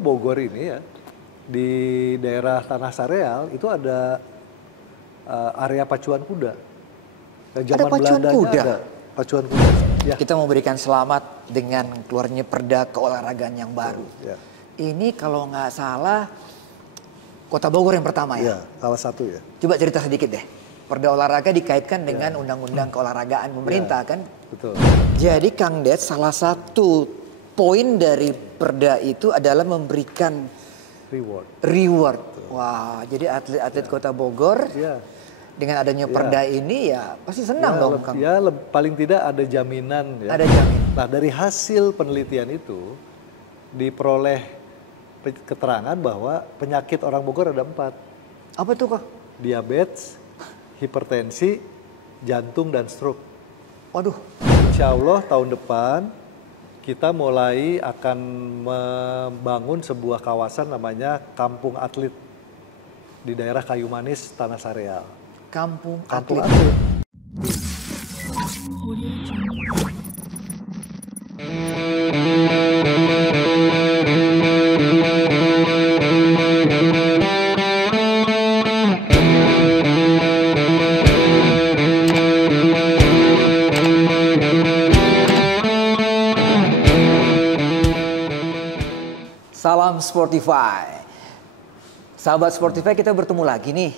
Bogor ini ya, di daerah Tanah Sareal itu ada area pacuan kuda. Ada pacuan kuda? Ada pacuan kuda. Ya. Kita mau berikan selamat dengan keluarnya perda keolahragaan yang baru. Ya. Ini kalau nggak salah Kota Bogor yang pertama ya? Iya, salah satu ya. Coba cerita sedikit deh. Perda olahraga dikaitkan dengan undang-undang keolahragaan pemerintah kan? Betul. Jadi Kang Ded, salah satu poin dari perda itu adalah memberikan reward. Wah, jadi atlet-atlet Kota Bogor dengan adanya perda ini ya pasti senang dong Kang. Ya, paling tidak ada jaminan ya. Ada jaminan. Nah, dari hasil penelitian itu diperoleh keterangan bahwa penyakit orang Bogor ada 4. Apa tuh Kang? Diabetes, hipertensi, jantung, dan stroke. Waduh. Insya Allah tahun depan kita mulai akan membangun sebuah kawasan namanya Kampung Atlet di daerah Kayu Manis, Tanah Sareal. Kampung Atlet. Salam Sportify. Sahabat Sportify, kita bertemu lagi nih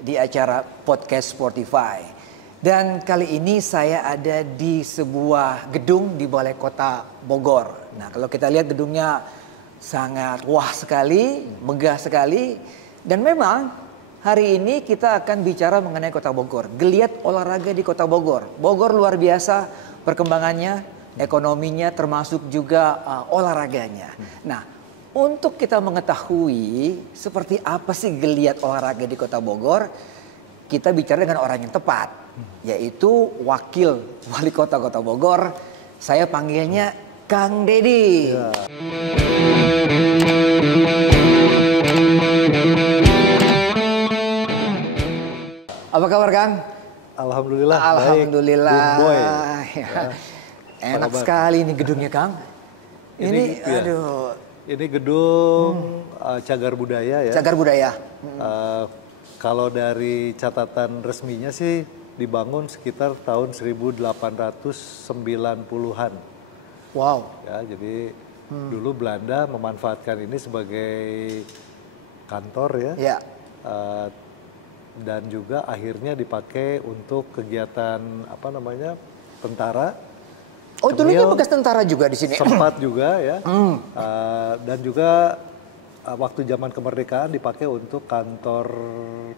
di acara podcast Sportify. Dan kali ini saya ada di sebuah gedung di Balai Kota Bogor. Nah, kalau kita lihat gedungnya sangat wah sekali, megah sekali. Dan memang hari ini kita akan bicara mengenai Kota Bogor. Geliat olahraga di Kota Bogor. Bogor luar biasa perkembangannya, ekonominya termasuk juga olahraganya. Nah, untuk kita mengetahui seperti apa sih geliat olahraga di Kota Bogor, kita bicara dengan orang yang tepat, yaitu Wakil Wali Kota Kota Bogor. Saya panggilnya Kang Dedi. Ya. Apa kabar Kang? Alhamdulillah. Alhamdulillah. Baik. Boy. Ya. Enak sekali nih gedungnya Kang. Ini aduh. Ini gedung Cagar Budaya ya. Cagar Budaya. Kalau dari catatan resminya sih dibangun sekitar tahun 1890-an. Wow. Ya, jadi dulu Belanda memanfaatkan ini sebagai kantor ya. Ya. Dan juga akhirnya dipakai untuk kegiatan tentara. Oh, dulunya bekas tentara juga di sini. Sempat juga ya. Dan juga waktu zaman kemerdekaan dipakai untuk kantor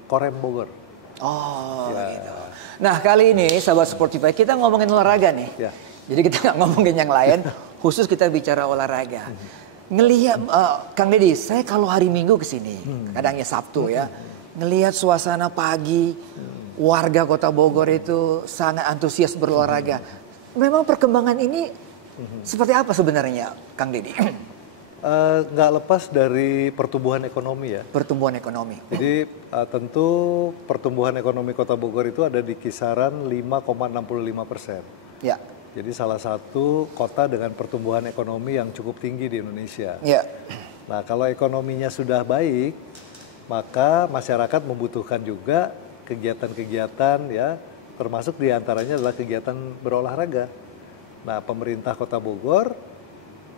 Korem Bogor. Oh, gitu. Nah, kali ini sahabat Sportify kita ngomongin olahraga nih. Ya. Jadi kita nggak ngomongin yang lain, khusus kita bicara olahraga. Ngelihat Kang Dedi, saya kalau hari Minggu ke sini, kadangnya Sabtu ya, ngelihat suasana pagi, warga Kota Bogor itu sangat antusias berolahraga. Memang perkembangan ini seperti apa sebenarnya, Kang Dedi? Nggak lepas dari pertumbuhan ekonomi ya. Pertumbuhan ekonomi. Jadi tentu pertumbuhan ekonomi Kota Bogor itu ada di kisaran 5,65%. Ya. Jadi salah satu kota dengan pertumbuhan ekonomi yang cukup tinggi di Indonesia. Ya. Nah, kalau ekonominya sudah baik, maka masyarakat membutuhkan juga kegiatan-kegiatan ya, termasuk diantaranya adalah kegiatan berolahraga. Nah, pemerintah Kota Bogor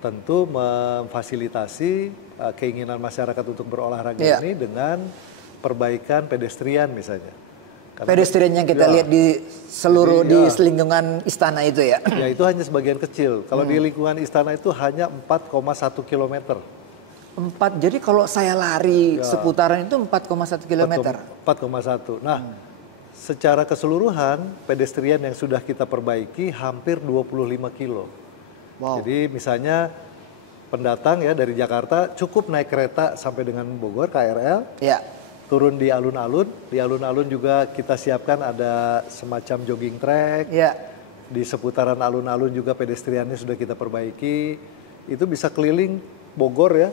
tentu memfasilitasi keinginan masyarakat untuk berolahraga ini dengan perbaikan pedestrian misalnya. Pedestrian yang kita lihat di seluruh di lingkungan istana itu ya? Ya, itu hanya sebagian kecil. Kalau di lingkungan istana itu hanya 4,1 kilometer. Jadi kalau saya lari seputaran itu 4,1 kilometer. 4,1. Nah, secara keseluruhan pedestrian yang sudah kita perbaiki hampir 25 kilo. Wow. Jadi misalnya pendatang ya dari Jakarta cukup naik kereta sampai dengan Bogor KRL. Ya. Turun di alun-alun. Di alun-alun juga kita siapkan ada semacam jogging track. Ya. Di seputaran alun-alun juga pedestriannya sudah kita perbaiki. Itu bisa keliling Bogor ya.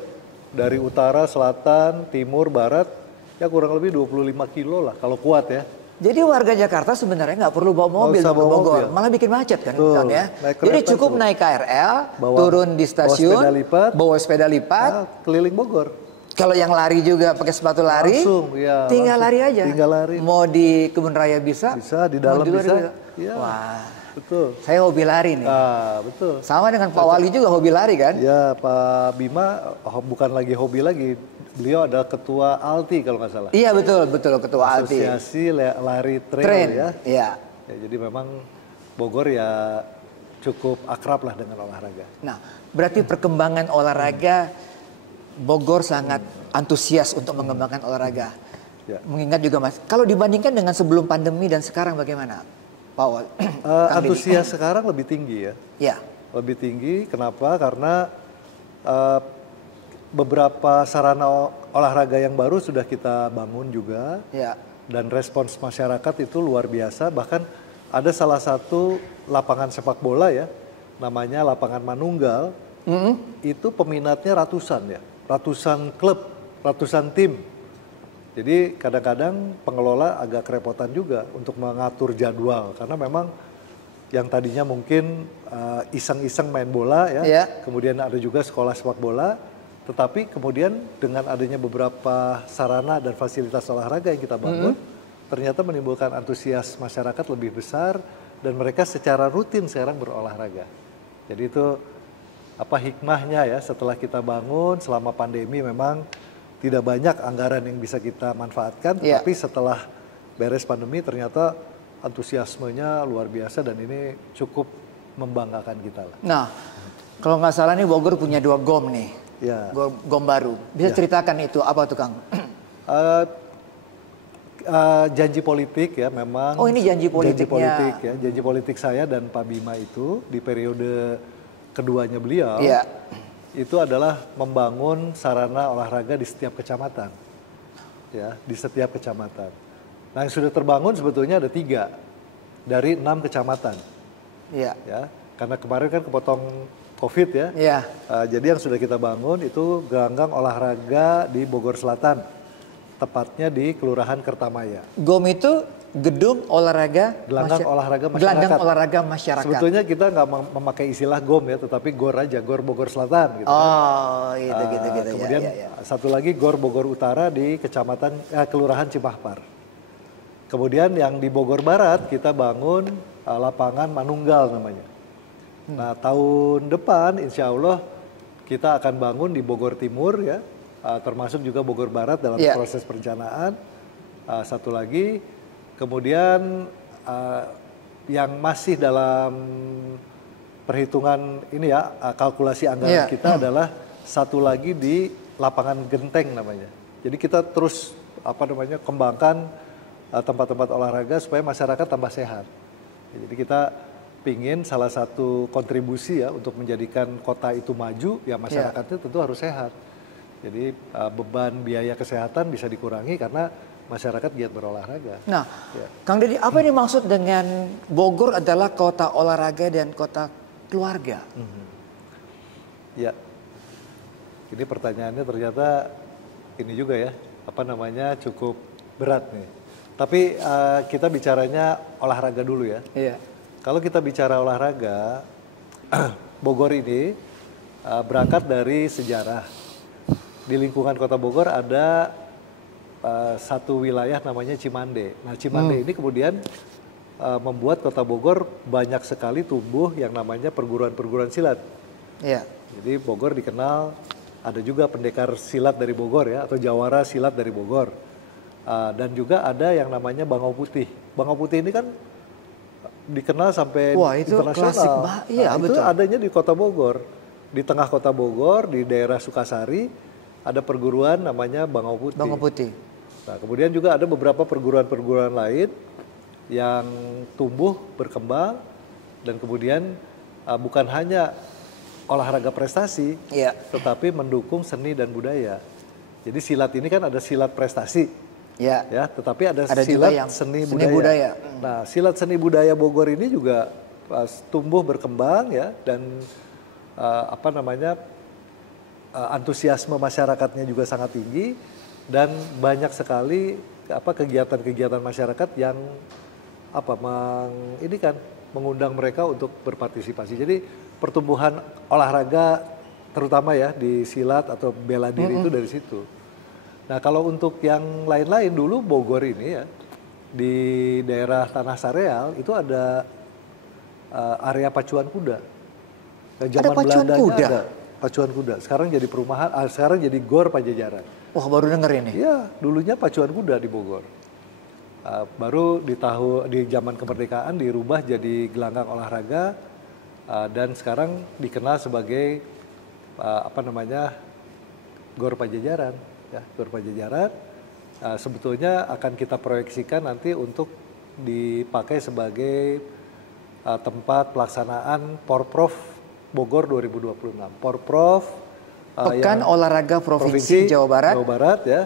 Dari utara, selatan, timur, barat. Ya kurang lebih 25 kilo lah kalau kuat ya. Jadi warga Jakarta sebenarnya nggak perlu bawa mobil ke Bogor, malah bikin macet kan, Kang ya. Jadi cukup naik KRL, turun di stasiun, bawa sepeda lipat, keliling Bogor. Kalau yang lari juga pakai sepatu lari, tinggal lari aja. Tinggal lari. Mau di Kebun Raya bisa, di dalam bisa. Ya. Wah, betul. Saya hobi lari nih. Betul. Sama dengan Pak Wali juga hobi lari kan? Ya, Pak Bima bukan lagi hobi lagi. Beliau adalah ketua ALTI kalau nggak salah. Iya betul ketua ALTI. Asosiasi Lari Trail ya. Iya. Ya, jadi memang Bogor ya cukup akrab lah dengan olahraga. Nah, berarti perkembangan olahraga Bogor sangat antusias untuk mengembangkan olahraga. Ya. Mengingat juga Mas, kalau dibandingkan dengan sebelum pandemi dan sekarang bagaimana, Pak Wal? Antusias sekarang lebih tinggi ya. Ya. Lebih tinggi. Kenapa? Karena beberapa sarana olahraga yang baru sudah kita bangun juga. Ya. Dan respons masyarakat itu luar biasa. Bahkan ada salah satu lapangan sepak bola ya, namanya lapangan Manunggal. Itu peminatnya ratusan ya, ratusan klub, ratusan tim. Jadi kadang-kadang pengelola agak kerepotan juga untuk mengatur jadwal karena memang yang tadinya mungkin iseng-iseng main bola ya, kemudian ada juga sekolah sepak bola, tetapi kemudian dengan adanya beberapa sarana dan fasilitas olahraga yang kita bangun, ternyata menimbulkan antusias masyarakat lebih besar dan mereka secara rutin sekarang berolahraga. Jadi itu apa hikmahnya ya setelah kita bangun selama pandemi memang tidak banyak anggaran yang bisa kita manfaatkan, tetapi setelah beres pandemi ternyata antusiasmenya luar biasa dan ini cukup membanggakan kita lah. Nah, kalau nggak salah nih Bogor punya 2 GOM nih, GOM baru. Bisa ceritakan itu apa tuh Kang? Janji politik ya memang. Oh ini janji politiknya. Janji politik ya, janji politik saya dan Pak Bima itu di periode keduanya beliau. Itu adalah membangun sarana olahraga di setiap kecamatan, ya di setiap kecamatan. Nah yang sudah terbangun sebetulnya ada 3 dari 6 kecamatan, ya karena kemarin kan kepotong COVID ya. Jadi yang sudah kita bangun itu gelanggang olahraga di Bogor Selatan, tepatnya di Kelurahan Kertamaya. GOM itu gedung olahraga gelanggang olahraga masyarakat. Gelanggang olahraga masyarakat. Sebetulnya kita nggak memakai istilah GOM ya, tetapi GOR aja, GOR Bogor Selatan. Gitu, gitu. Kemudian satu lagi GOR Bogor Utara di Kelurahan Cimahpar. Kemudian yang di Bogor Barat kita bangun lapangan Manunggal namanya. Nah tahun depan insya Allah kita akan bangun di Bogor Timur ya, termasuk juga Bogor Barat dalam proses perencanaan. Satu lagi. Kemudian yang masih dalam perhitungan ini ya, kalkulasi anggaran kita adalah satu lagi di lapangan Genteng namanya. Jadi kita terus kembangkan tempat-tempat olahraga supaya masyarakat tambah sehat. Jadi kita pingin salah satu kontribusi ya untuk menjadikan kota itu maju, ya masyarakatnya tentu harus sehat. Jadi beban biaya kesehatan bisa dikurangi karena masyarakat giat berolahraga. Nah, Kang Deddy, apa yang dimaksud dengan Bogor adalah kota olahraga dan kota keluarga? Ya, ini pertanyaannya ternyata ini juga ya, cukup berat nih. Tapi kita bicaranya olahraga dulu ya. Kalau kita bicara olahraga, Bogor ini berangkat dari sejarah. Di lingkungan kota Bogor ada satu wilayah namanya Cimande. Nah Cimande ini kemudian membuat kota Bogor banyak sekali tumbuh yang namanya perguruan-perguruan silat. Jadi Bogor dikenal ada juga pendekar silat dari Bogor ya, atau jawara silat dari Bogor. Dan juga ada yang namanya Bangau Putih. Bangau Putih ini kan dikenal sampai internasional. Itu adanya di kota Bogor. Di tengah kota Bogor, di daerah Sukasari, ada perguruan namanya Bangau Putih. Bangau Putih. Nah, kemudian juga ada beberapa perguruan-perguruan lain yang tumbuh, berkembang, dan kemudian bukan hanya olahraga prestasi, tetapi mendukung seni dan budaya. Jadi silat ini kan ada silat prestasi, ya, tetapi ada silat seni budaya. Nah, silat seni budaya Bogor ini juga tumbuh berkembang ya, dan antusiasme masyarakatnya juga sangat tinggi. Dan banyak sekali kegiatan-kegiatan masyarakat yang ini kan mengundang mereka untuk berpartisipasi. Jadi pertumbuhan olahraga terutama ya di silat atau bela diri itu dari situ. Nah kalau untuk yang lain-lain dulu Bogor ini ya di daerah Tanah Sareal itu ada area pacuan kuda. Ada pacuan kuda? Ada pacuan kuda. Sekarang jadi perumahan, sekarang jadi GOR Pajajaran. Wah baru denger ini. Iya, dulunya pacuan kuda di Bogor. Baru di zaman kemerdekaan dirubah jadi gelanggang olahraga dan sekarang dikenal sebagai GOR Pajajaran. Ya, GOR Pajajaran sebetulnya akan kita proyeksikan nanti untuk dipakai sebagai tempat pelaksanaan Porprov Bogor 2026. Porprov Pekan Olahraga Provinsi Jawa Barat. Jawa Barat ya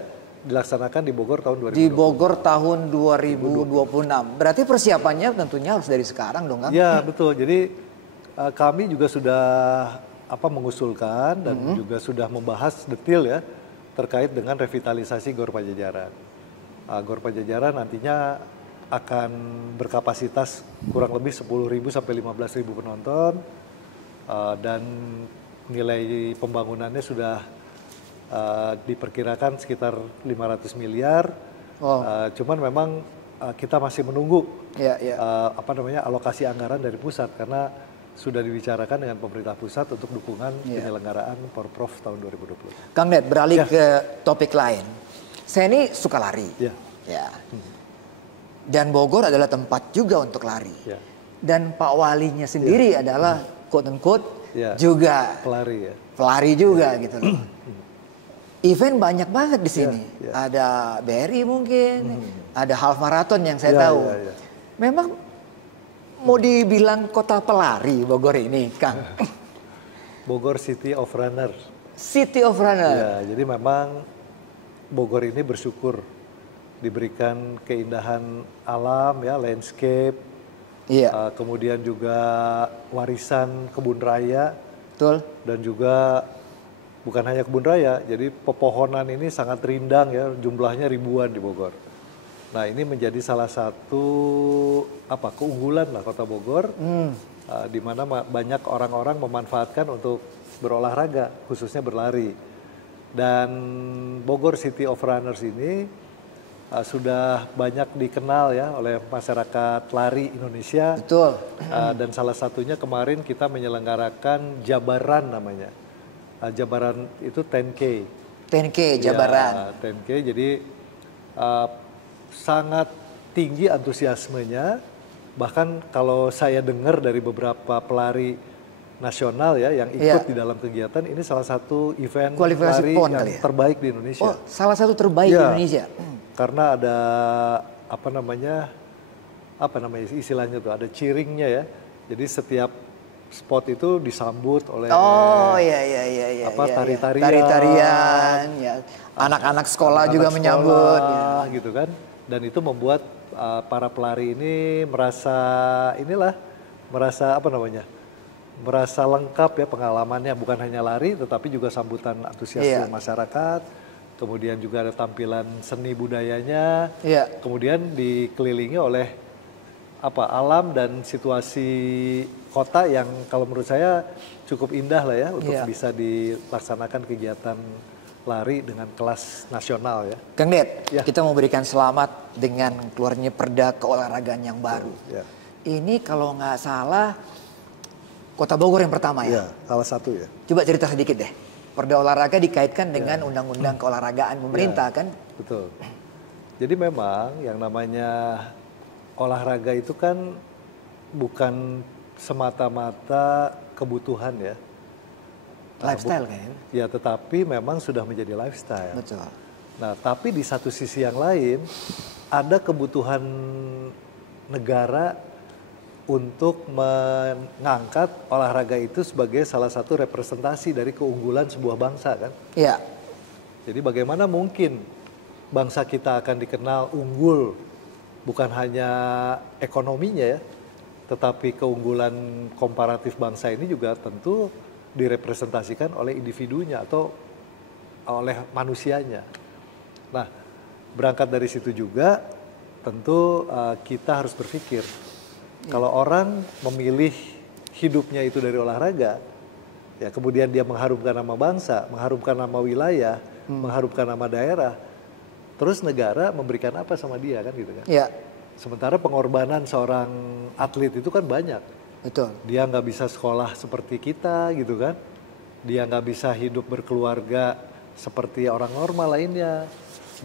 dilaksanakan di Bogor tahun 2026. Di Bogor tahun 2026. Berarti persiapannya tentunya harus dari sekarang dong, Kang? Ya, betul. Jadi kami juga sudah mengusulkan dan juga sudah membahas detail ya terkait dengan revitalisasi GOR Pajajaran. GOR Pajajaran nantinya akan berkapasitas kurang lebih 10.000 sampai 15.000 penonton dan nilai pembangunannya sudah diperkirakan sekitar 500 miliar. Cuman memang kita masih menunggu alokasi anggaran dari pusat karena sudah dibicarakan dengan pemerintah pusat untuk dukungan penyelenggaraan Porprov tahun 2020. Kang Ned, beralih ke topik lain. Saya ini suka lari. Ya. Dan Bogor adalah tempat juga untuk lari. Ya. Dan Pak Walinya sendiri adalah quote unquote juga pelari juga gitu loh. Event banyak banget di sini. Ada BRI mungkin, ada half marathon yang saya tahu. Memang mau dibilang kota pelari Bogor ini, Kang? Bogor City of Runner. City of Runner. Ya, jadi memang Bogor ini bersyukur diberikan keindahan alam ya, landscape. Kemudian juga warisan kebun raya. Betul. Dan juga bukan hanya kebun raya, jadi pepohonan ini sangat rindang ya, jumlahnya ribuan di Bogor. Nah ini menjadi salah satu keunggulan lah Kota Bogor, di mana banyak orang-orang memanfaatkan untuk berolahraga, khususnya berlari. Dan Bogor City of Runners ini sudah banyak dikenal ya oleh masyarakat lari Indonesia. Betul. Dan salah satunya kemarin kita menyelenggarakan Jabaran namanya. Jabaran itu 10K. 10K Jabaran. Ya, 10K jadi sangat tinggi antusiasmenya. Bahkan kalau saya dengar dari beberapa pelari nasional ya yang ikut di dalam kegiatan, ini salah satu event lari yang terbaik di Indonesia. Oh, salah satu terbaik di Indonesia. Karena ada istilahnya tuh, ada cheeringnya ya. Jadi setiap spot itu disambut oleh tari-tarian, anak-anak sekolah juga menyambut, gitu kan. Dan itu membuat para pelari ini merasa lengkap ya pengalamannya, bukan hanya lari tetapi juga sambutan antusias masyarakat. Kemudian juga ada tampilan seni budayanya, kemudian dikelilingi oleh alam dan situasi kota yang kalau menurut saya cukup indah lah ya untuk bisa dilaksanakan kegiatan lari dengan kelas nasional ya. Kang Ned, kita mau berikan selamat dengan keluarnya perda keolahragaan yang baru. Ini kalau nggak salah Kota Bogor yang pertama ya? Salah satu ya. Coba cerita sedikit deh. Perda olahraga dikaitkan dengan undang-undang keolahragaan pemerintah kan? Betul. Jadi memang yang namanya olahraga itu kan bukan semata-mata kebutuhan ya. Lifestyle kan? Ya, tetapi memang sudah menjadi lifestyle. Betul. Nah, tapi di satu sisi yang lain ada kebutuhan negara untuk mengangkat olahraga itu sebagai salah satu representasi dari keunggulan sebuah bangsa kan. Iya. Jadi bagaimana mungkin bangsa kita akan dikenal unggul bukan hanya ekonominya ya, tetapi keunggulan komparatif bangsa ini juga tentu direpresentasikan oleh individunya atau oleh manusianya. Nah, berangkat dari situ juga tentu kita harus berpikir kalau orang memilih hidupnya itu dari olahraga, ya kemudian dia mengharumkan nama bangsa, mengharumkan nama wilayah, mengharumkan nama daerah, terus negara memberikan apa sama dia kan gitu kan? Ya. Sementara pengorbanan seorang atlet itu kan banyak. Betul. Dia nggak bisa sekolah seperti kita gitu kan. Dia nggak bisa hidup berkeluarga seperti orang normal lainnya.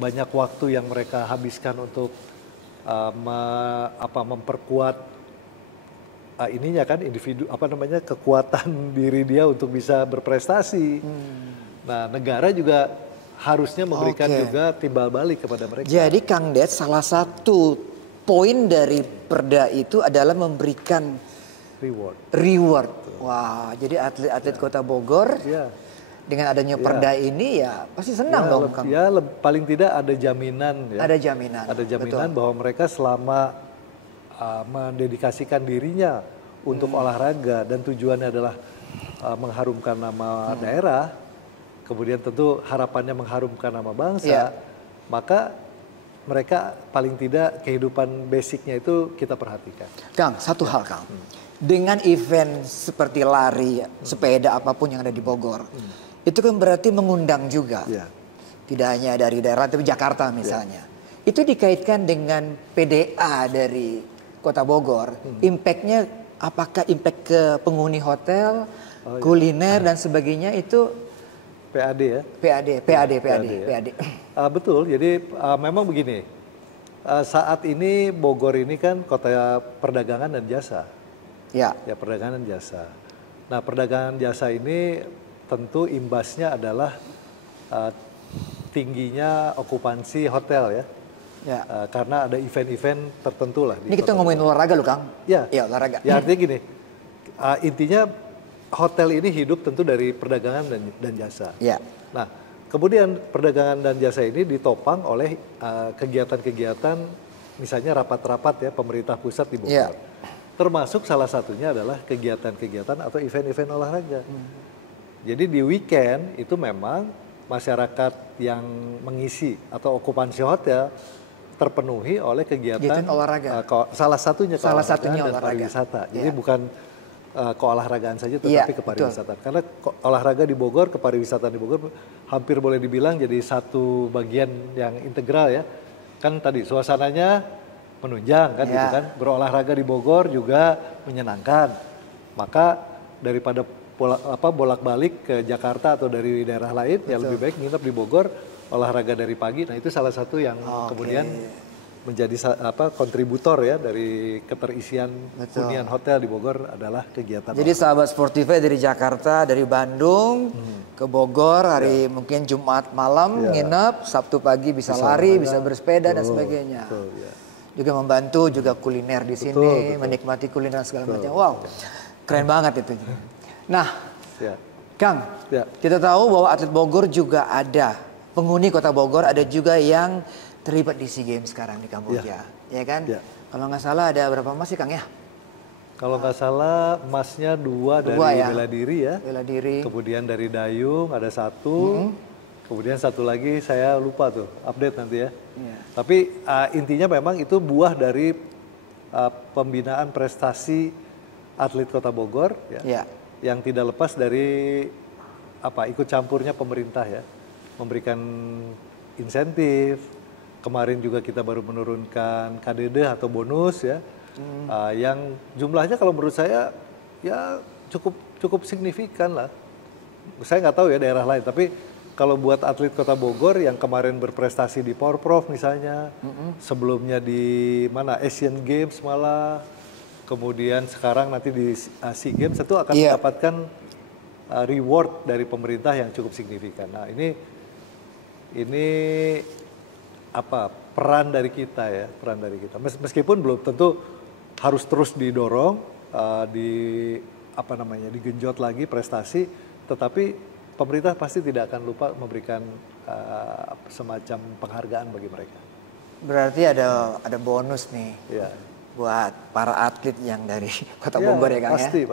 Banyak waktu yang mereka habiskan untuk memperkuat ininya kan individu kekuatan diri dia untuk bisa berprestasi. Nah negara juga harusnya memberikan juga timbal balik kepada mereka. Jadi Kang Ded, salah satu poin dari perda itu adalah memberikan reward. Wah, jadi atlet-atlet Kota Bogor dengan adanya perda ini ya pasti senang dong, Kang. Ya, paling tidak ada jaminan ya. Ada jaminan. Ada jaminan bahwa mereka selama mendedikasikan dirinya untuk olahraga dan tujuannya adalah mengharumkan nama daerah, kemudian tentu harapannya mengharumkan nama bangsa, maka mereka paling tidak kehidupan basicnya itu kita perhatikan. Kang, satu hal Kang. Dengan event seperti lari, sepeda apapun yang ada di Bogor, itu kan berarti mengundang juga. Tidak hanya dari daerah, tapi Jakarta misalnya. Itu dikaitkan dengan PDA dari Kota Bogor. Impactnya apakah impact ke penghuni hotel, kuliner dan sebagainya itu? PAD ya? PAD. Betul, jadi memang begini, saat ini Bogor ini kan kota perdagangan dan jasa. Ya, perdagangan dan jasa. Nah perdagangan jasa ini tentu imbasnya adalah tingginya okupansi hotel ya. Karena ada event-event tertentu lah. Ini kita ngomongin olahraga loh Kang. Ya, olahraga. Ya artinya gini, intinya hotel ini hidup tentu dari perdagangan dan jasa. Nah, kemudian perdagangan dan jasa ini ditopang oleh kegiatan-kegiatan, misalnya rapat-rapat ya pemerintah pusat di Bogor. Termasuk salah satunya adalah kegiatan-kegiatan atau event-event olahraga. Jadi di weekend itu memang masyarakat yang mengisi atau okupansi hotel terpenuhi oleh kegiatan olahraga. Salah satunya olahraga dan pariwisata. Jadi bukan keolahragaan saja tetapi kepariwisataan. Karena olahraga di Bogor, kepariwisataan di Bogor hampir boleh dibilang jadi satu bagian yang integral ya. Kan tadi suasananya menunjang kan gitu kan. Berolahraga di Bogor juga menyenangkan. Maka daripada bolak-balik ke Jakarta atau dari daerah lain ya lebih baik nginep di Bogor, olahraga dari pagi. Nah itu salah satu yang kemudian menjadi kontributor ya dari keterisian hunian hotel di Bogor adalah kegiatan. Jadi sahabat Sportify dari Jakarta, dari Bandung ke Bogor hari mungkin Jumat malam nginep, Sabtu pagi bisa lari, bisa bersepeda dan sebagainya. Juga membantu juga kuliner di sini, menikmati kuliner segala macam. Wow, keren banget itu. Nah, Kang, kita tahu bahwa atlet Bogor juga ada, penghuni Kota Bogor ada juga yang terlibat di SEA Games sekarang di Kamboja, ya kan? Kalau nggak salah ada berapa emas sih Kang ya? Kalau nggak salah emasnya dua dari bela diri ya. Bela diri. Kemudian dari dayung ada satu. Kemudian satu lagi saya lupa tuh, update nanti ya. Tapi intinya memang itu buah dari pembinaan prestasi atlet Kota Bogor ya. Yang tidak lepas dari ikut campurnya pemerintah ya. Memberikan insentif. Kemarin juga kita baru menurunkan KDD atau bonus ya, yang jumlahnya kalau menurut saya ya cukup signifikan lah. Saya nggak tahu ya daerah lain, tapi kalau buat atlet Kota Bogor yang kemarin berprestasi di Porprov misalnya, sebelumnya di Asian Games malah, kemudian sekarang nanti di SEA Games itu akan mendapatkan reward dari pemerintah yang cukup signifikan. Nah ini peran dari kita ya, meskipun belum tentu harus terus didorong, digenjot lagi prestasi, tetapi pemerintah pasti tidak akan lupa memberikan semacam penghargaan bagi mereka. Berarti ada bonus nih buat para atlet yang dari Kota Bogor ya Kang pasti.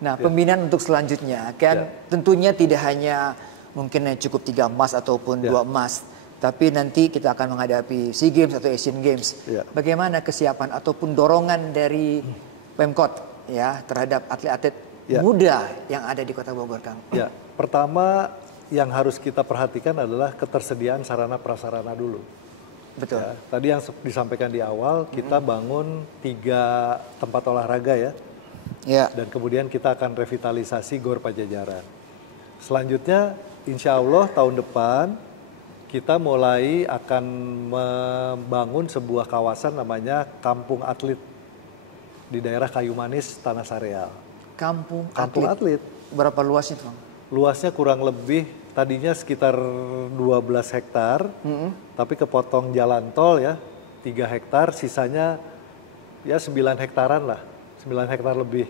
Nah pembinaan untuk selanjutnya kan tentunya tidak hanya mungkin cukup 3 emas ataupun 2 emas. Tapi nanti kita akan menghadapi SEA Games atau Asian Games. Ya. Bagaimana kesiapan ataupun dorongan dari Pemkot ya terhadap atlet-atlet muda yang ada di Kota Bogor, Kang? Ya, pertama yang harus kita perhatikan adalah ketersediaan sarana prasarana dulu. Betul. Ya, tadi yang disampaikan di awal, kita bangun 3 tempat olahraga ya. Ya. Dan kemudian kita akan revitalisasi Gor Pajajaran. Selanjutnya, insya Allah tahun depan kita mulai akan membangun sebuah kawasan namanya Kampung Atlet di daerah Kayu Manis, Tanah Sareal. Kampung Atlet. Berapa luasnya, Kang? Luasnya kurang lebih tadinya sekitar 12 hektar, tapi kepotong jalan tol ya 3 hektar, sisanya ya 9 hektaran lah, 9 hektar lebih.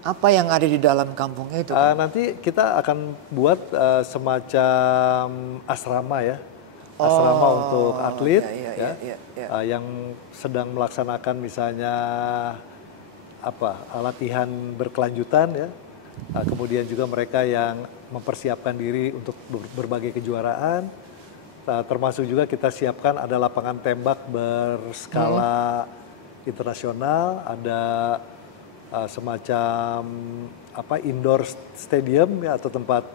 Apa yang ada di dalam kampungnya itu? Nanti kita akan buat semacam asrama ya, asrama untuk atlet yang sedang melaksanakan misalnya latihan berkelanjutan ya. Kemudian juga mereka yang mempersiapkan diri untuk berbagai kejuaraan, termasuk juga kita siapkan ada lapangan tembak berskala internasional, ada semacam indoor stadium ya, atau tempat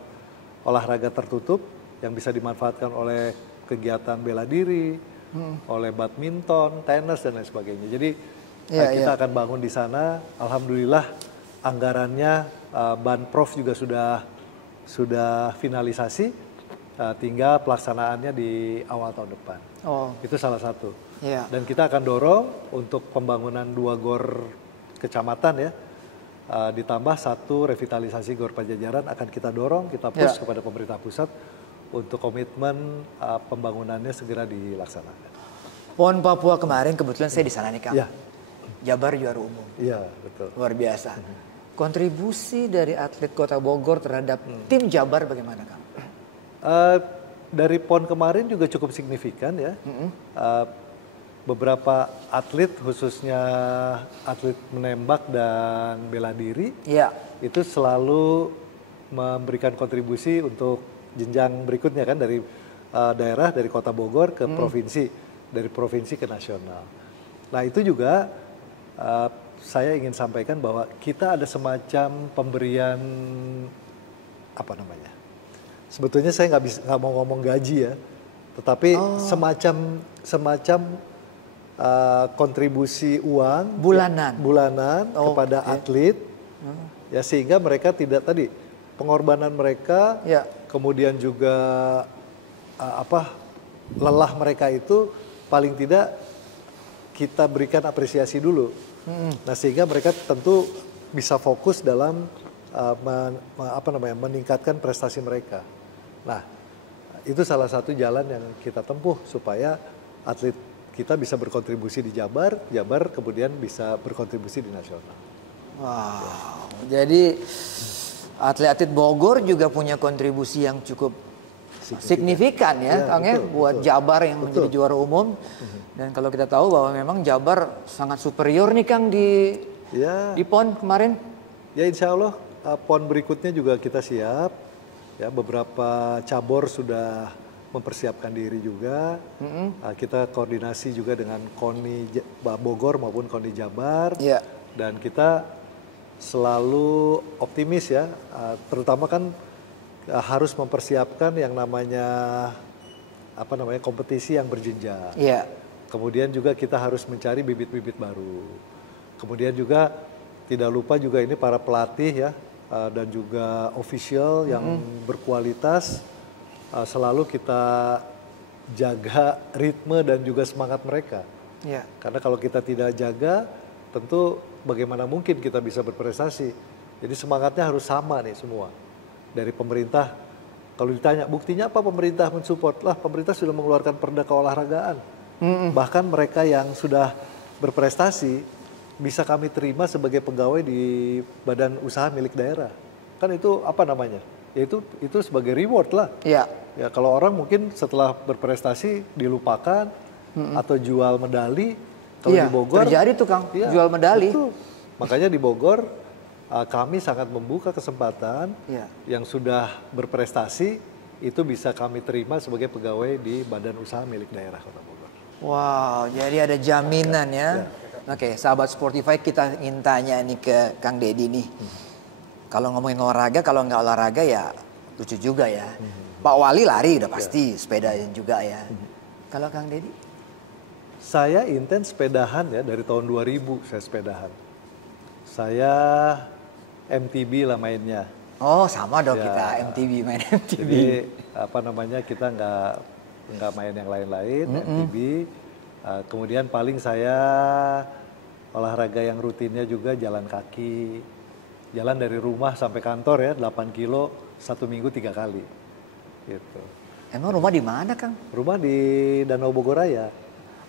olahraga tertutup yang bisa dimanfaatkan oleh kegiatan bela diri, oleh badminton, tenis dan lain sebagainya. Jadi kita akan bangun di sana. Alhamdulillah anggarannya Banprov juga sudah finalisasi, tinggal pelaksanaannya di awal tahun depan. Itu salah satu. Dan kita akan dorong untuk pembangunan 2 gor kecamatan ya, ditambah 1 revitalisasi Gor Pajajaran akan kita dorong, kita push kepada pemerintah pusat untuk komitmen pembangunannya segera dilaksanakan. PON Papua kemarin kebetulan saya di sana nih, Kang. Jabar juara umum. Iya, betul. Luar biasa. Kontribusi dari atlet Kota Bogor terhadap tim Jabar bagaimana, Kang? Dari PON kemarin juga cukup signifikan ya. Beberapa atlet, khususnya atlet menembak dan bela diri, itu selalu memberikan kontribusi untuk jenjang berikutnya kan, dari daerah, dari Kota Bogor ke provinsi, dari provinsi ke nasional. Nah itu juga saya ingin sampaikan bahwa kita ada semacam pemberian sebetulnya saya nggak mau ngomong gaji ya, tetapi semacam kontribusi uang bulanan kepada atlet ya, sehingga mereka tidak pengorbanan mereka, kemudian juga lelah mereka itu paling tidak kita berikan apresiasi dulu. Nah sehingga mereka tentu bisa fokus dalam meningkatkan prestasi mereka. Nah itu salah satu jalan yang kita tempuh supaya atlet kita bisa berkontribusi di Jabar kemudian bisa berkontribusi di nasional. Wow, jadi atlet-atlet Bogor juga punya kontribusi yang cukup signifikan ya, Kang ya, buat Jabar yang menjadi juara umum. Dan kalau kita tahu bahwa memang Jabar sangat superior nih, Kang, di PON kemarin. Ya insya Allah PON berikutnya juga kita siap. Ya beberapa cabur sudah mempersiapkan diri juga. Kita koordinasi juga dengan KONI Bogor maupun KONI Jabar. Dan kita selalu optimis ya, terutama kan harus mempersiapkan yang namanya kompetisi yang berjenjang. Kemudian juga kita harus mencari bibit-bibit baru. Kemudian juga tidak lupa juga ini para pelatih ya, dan juga official yang berkualitas, selalu kita jaga ritme dan juga semangat mereka. Karena kalau kita tidak jaga, tentu bagaimana mungkin kita bisa berprestasi. Jadi semangatnya harus sama nih semua. Dari pemerintah, kalau ditanya buktinya apa pemerintah mensupport, pemerintah sudah mengeluarkan perda keolahragaan. Bahkan mereka yang sudah berprestasi bisa kami terima sebagai pegawai di badan usaha milik daerah. Kan itu itu sebagai reward lah. Ya kalau orang mungkin setelah berprestasi dilupakan atau jual medali. Kalau di Bogor terjadi tuh, Kang, jual medali. Betul. Makanya di Bogor kami sangat membuka kesempatan yang sudah berprestasi itu bisa kami terima sebagai pegawai di badan usaha milik daerah Kota Bogor. Wow, jadi ada jaminan ya. Oke, sahabat Sportify, kita ingin tanya nih ke Kang Deddy nih. Kalau ngomongin olahraga, kalau nggak olahraga ya lucu juga ya. Pak Wali lari udah pasti, sepeda juga ya. Kalau Kang Deddy? Saya intens sepedahan ya, dari tahun 2000 saya sepedahan. Saya MTB lah mainnya. Oh sama dong kita, MTB, main MTB. Jadi apa namanya, kita nggak main yang lain-lain, MTB. Kemudian paling saya olahraga yang rutinnya juga jalan kaki. Jalan dari rumah sampai kantor ya, 8 kilo, 1 minggu 3 kali. Gitu. Emang rumah di mana, Kang? Rumah di Danau Bogoraya.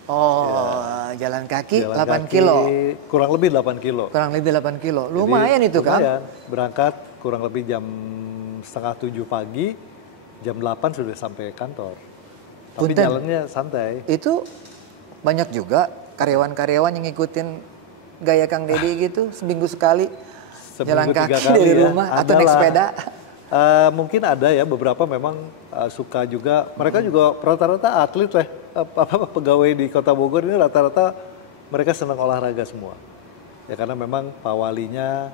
Oh, jalan kaki 8 kilo. Kurang lebih 8 kilo. Kurang lebih 8 kilo. Lumayan. Jadi, itu, Kang. Berangkat kurang lebih jam 6:30 pagi, jam 8 sudah sampai kantor. Tapi Punten, jalannya santai. Itu banyak juga karyawan-karyawan yang ngikutin gaya Kang Deddy gitu, seminggu sekali. Jalan kaki dari rumah atau naik sepeda. Mungkin ada ya, beberapa memang suka juga. Mereka juga rata-rata atlet lah. Pegawai di Kota Bogor ini rata-rata mereka senang olahraga semua. Ya karena memang Pak Walinya,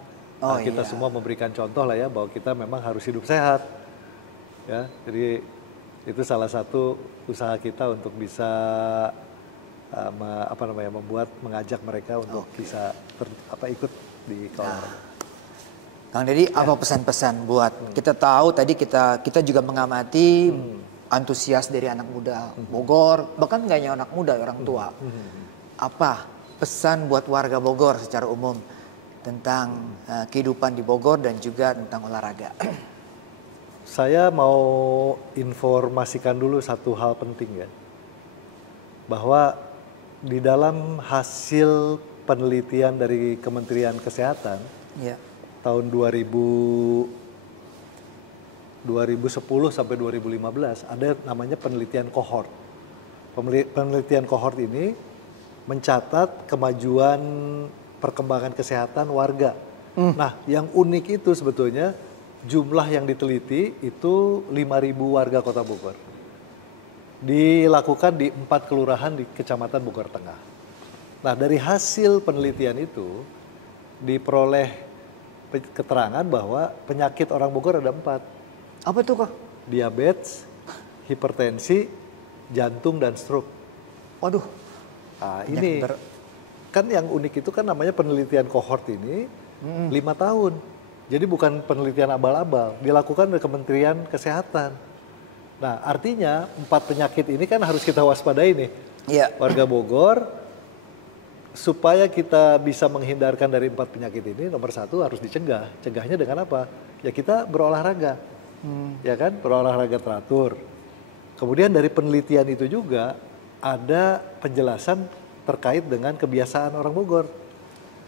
kita semua memberikan contoh lah ya, bahwa kita memang harus hidup sehat. Ya, jadi itu salah satu usaha kita untuk bisa mengajak mereka untuk bisa ikut di olahraga. Kang Deddy, apa pesan-pesan buat kita tahu tadi kita juga mengamati antusias dari anak muda Bogor, bahkan nggak hanya anak muda, orang tua. Apa pesan buat warga Bogor secara umum tentang kehidupan di Bogor dan juga tentang olahraga? Saya mau informasikan dulu satu hal penting ya, bahwa di dalam hasil penelitian dari Kementerian Kesehatan tahun 2010 sampai 2015 ada namanya penelitian kohort. Penelitian kohort ini mencatat kemajuan perkembangan kesehatan warga. Nah, yang unik itu sebetulnya jumlah yang diteliti itu 5.000 warga Kota Bogor. Dilakukan di 4 kelurahan di Kecamatan Bogor Tengah. Nah, dari hasil penelitian itu diperoleh keterangan bahwa penyakit orang Bogor ada 4. Apa tuh, Kak? Diabetes, hipertensi, jantung, dan stroke. Waduh. Nah, ini kan yang unik itu kan namanya penelitian kohort ini 5 tahun. Jadi bukan penelitian abal-abal, dilakukan oleh Kementerian Kesehatan. Nah, artinya 4 penyakit ini kan harus kita waspadai nih. Warga Bogor, supaya kita bisa menghindarkan dari 4 penyakit ini, nomor 1 harus dicegah. Cegahnya dengan apa? Ya kita berolahraga, ya kan, berolahraga teratur. Kemudian dari penelitian itu juga ada penjelasan terkait dengan kebiasaan orang Bogor.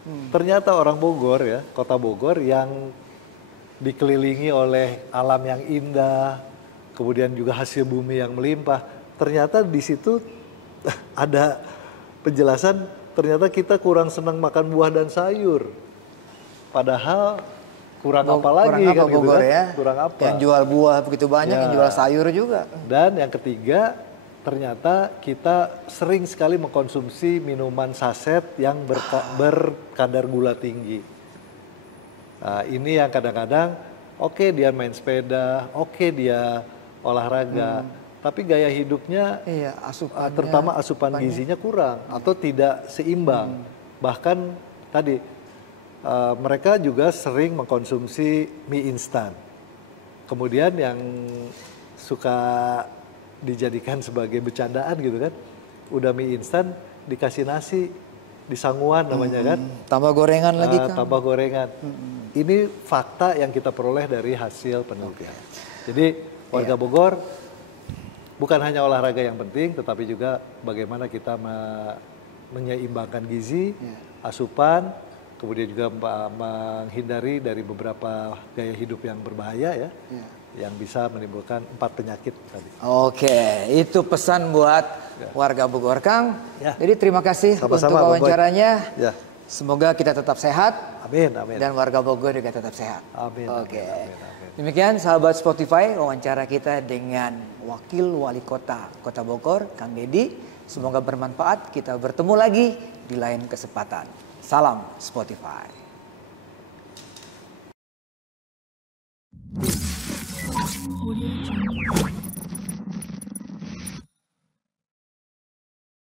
Ternyata orang Bogor ya, Kota Bogor yang dikelilingi oleh alam yang indah, kemudian juga hasil bumi yang melimpah. Ternyata di situ ada penjelasan, ternyata kita kurang senang makan buah dan sayur. Padahal kurang apa lagi kan gitu kan? Ya? Kurang apa? Yang jual buah begitu banyak, yang jual sayur juga. Dan yang ketiga, ternyata kita sering sekali mengkonsumsi minuman saset yang berkadar gula tinggi. Nah, ini yang kadang-kadang oke dia main sepeda, oke dia olahraga, tapi gaya hidupnya, terutama asupan gizinya kurang atau tidak seimbang. Bahkan tadi mereka juga sering mengkonsumsi mie instan. Kemudian yang suka dijadikan sebagai bercandaan gitu kan, udah mie instan dikasih nasi di sanguan namanya kan, tambah gorengan lagi kan, tambah gorengan. Ini fakta yang kita peroleh dari hasil penelitian. Jadi warga Bogor bukan hanya olahraga yang penting, tetapi juga bagaimana kita menyeimbangkan gizi, asupan, kemudian juga menghindari dari beberapa gaya hidup yang berbahaya ya. Yang bisa menimbulkan 4 penyakit tadi. Oke, itu pesan buat warga Bogor, Kang. Ya. Jadi terima kasih untuk wawancaranya. Semoga kita tetap sehat, Amin, amin. Dan warga Bogor juga tetap sehat. Amin. Oke. Amin, amin. Demikian sahabat Spotify, wawancara kita dengan Wakil Wali Kota Kota Bogor, Kang Deddy. Semoga bermanfaat. Kita bertemu lagi di lain kesempatan. Salam Spotify.